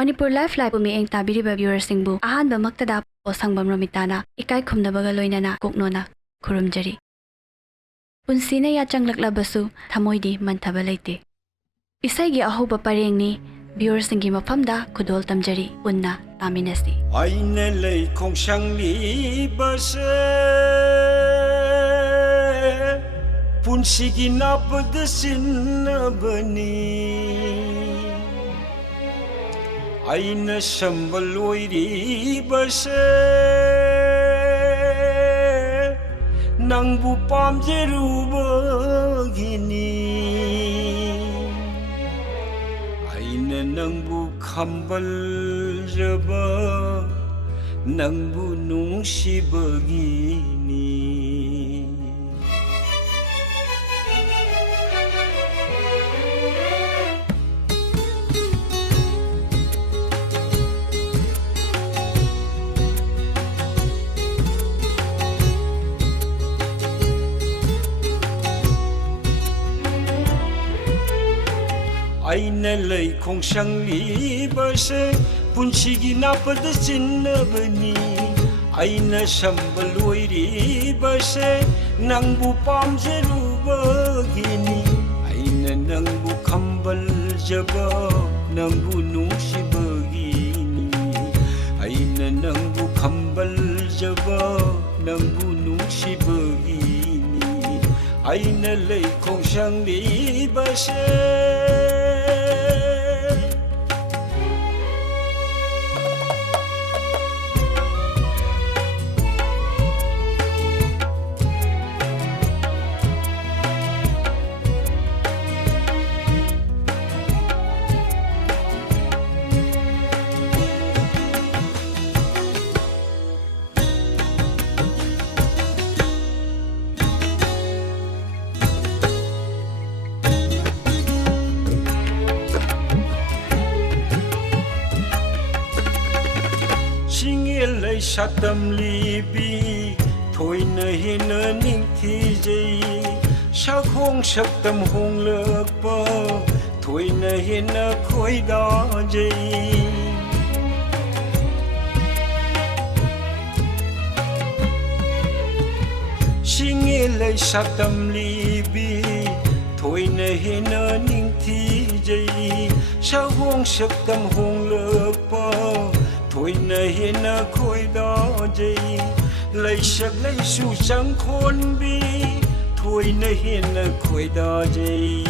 Manipur Life Live umi eng tabiriba viewersingbu ahanba maktada posangbam Ramitana ikai khumnabaga loinana koknona khurumjari. Punsina ya changlaklabasu thamoidi manthaba leite. Isaigi ahoba parengni viewersinggi mafamda khudol tamjari unna taminasi. Aina lei khongsangli base punsigi napad sinabani Aina sambaloi base nangbu pamjerubagini Aina nangbu khambal jaba nangbu nungsibagini Aina lei khongsangli base punsigi napad sinabani Aina sambaloi base nangbu pamjerubagini Aina nangbu khambal jaba nangbu nungsibagini Aina nangbu khambal jaba nangbu nungsibagini Aina lei khongsangli base Lei satam libi thoina hina ningthi jai sakhong saktam hong lakpa thoina hina khoida jai singe lei satam libi thoina hina ningthi jai sakhong saktam hong lakpa Thoina hina khoida jai Laisak laisu sang khon bi Thoina hina khoida jai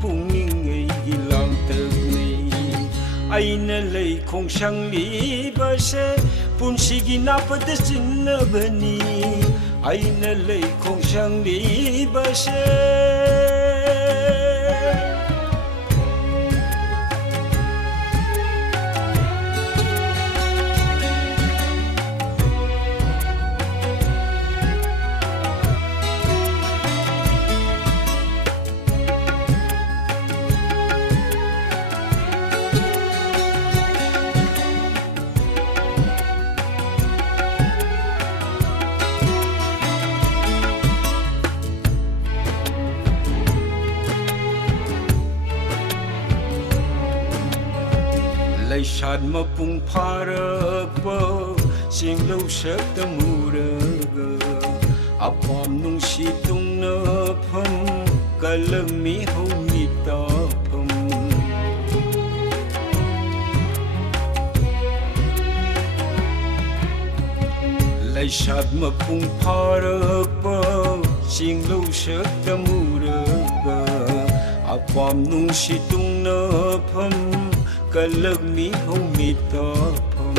Punging ai gilang tag ni Aina lei khongsang li base Punsigi napad sinabani Aina lei khongsang li base Laisad mapung parakba singlaw saktamuraga apam nung situng napam kalami humitapam Laisad mapung parakba singlaw saktamuraga apam nung situng napam Kalagmi humitapam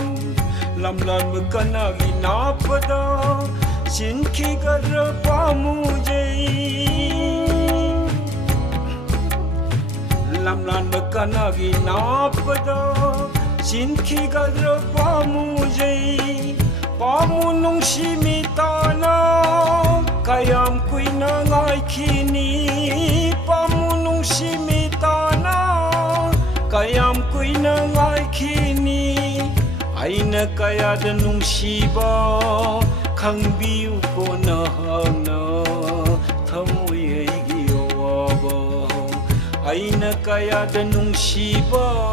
Lamlan makanagi napada Sinki garapamu jai Lamlan makanagi napada Sinki garapamu jai Pamu nung simitana Kayam kuy nangay kini Pamu nung simitana Kayam kuy nangay kini Aina kaya da nungsiba Khangbiu ko na hangna Thamoy ay giwaba Aina kaya da nungsiba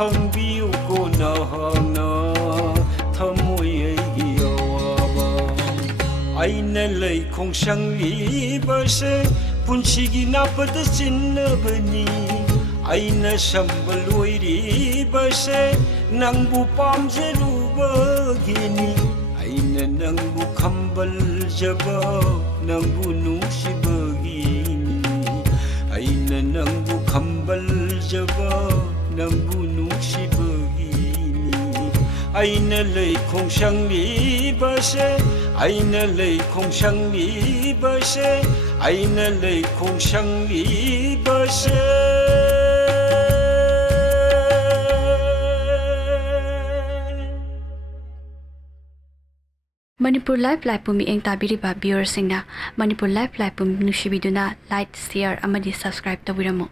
ꯈꯪꯕꯤꯌꯨ ꯀꯣꯟꯅ ꯊꯃꯣꯏ ꯑꯩꯒꯤ ꯑꯋꯥꯕ ꯑꯩꯅ ꯂꯩꯈꯣꯡ ꯁꯪꯂꯤꯕꯁꯦ ꯄꯨꯟꯁꯤꯒꯤ ꯅꯥꯄꯗ ꯆꯤꯟꯅꯕꯅꯤ ꯑꯩꯅ ꯁꯝꯕ ꯂꯣꯏꯔꯤꯕꯁꯦ ꯅꯪꯕꯨ ꯄꯥꯝꯖꯔꯨꯕꯒꯤꯅꯤ ꯑꯩꯅ ꯅꯪꯕꯨ ꯈꯝꯕꯜꯖꯕ ꯅꯪꯕꯨ ꯅꯨꯡꯁꯤꯕꯒꯤꯅꯤ ꯑꯩꯅ ꯅꯪꯕꯨ ꯈꯝꯕꯜꯖꯕ ꯅꯪꯕꯨ ꯅꯨꯡꯁꯤꯕꯒꯤꯅꯤ ꯑꯩꯅ ꯂꯩꯈꯣꯡ ꯁꯪꯂꯤꯕꯁꯦ ꯑꯩꯅ ꯂꯩꯈꯣꯡ ꯁꯪꯂꯤꯕꯁꯦ ꯑꯩꯅ ꯂꯩꯈꯣꯡ ꯁꯪꯂꯤꯕꯁꯦ ꯃꯅꯤꯄꯨꯔ ꯂꯥꯏꯐ ꯂꯥꯏꯐꯄꯨ ꯃꯤꯠꯌꯦꯡ ꯇꯥꯕꯤꯔꯤꯕ ꯚꯤꯌꯨꯋꯔꯁꯤꯡꯅ ꯃꯅꯤꯄꯨꯔ ꯂꯥꯏꯐ ꯂꯥꯏꯐꯄꯨ ꯅꯨꯡꯁꯤꯕꯤꯗꯨꯅ ꯂꯥꯏꯛ, ꯁꯦꯌꯔ ꯑꯃꯗꯤ ꯁꯕꯁꯀ꯭ꯔꯥꯏꯕ ꯇꯧꯕꯤꯔꯝꯃꯨ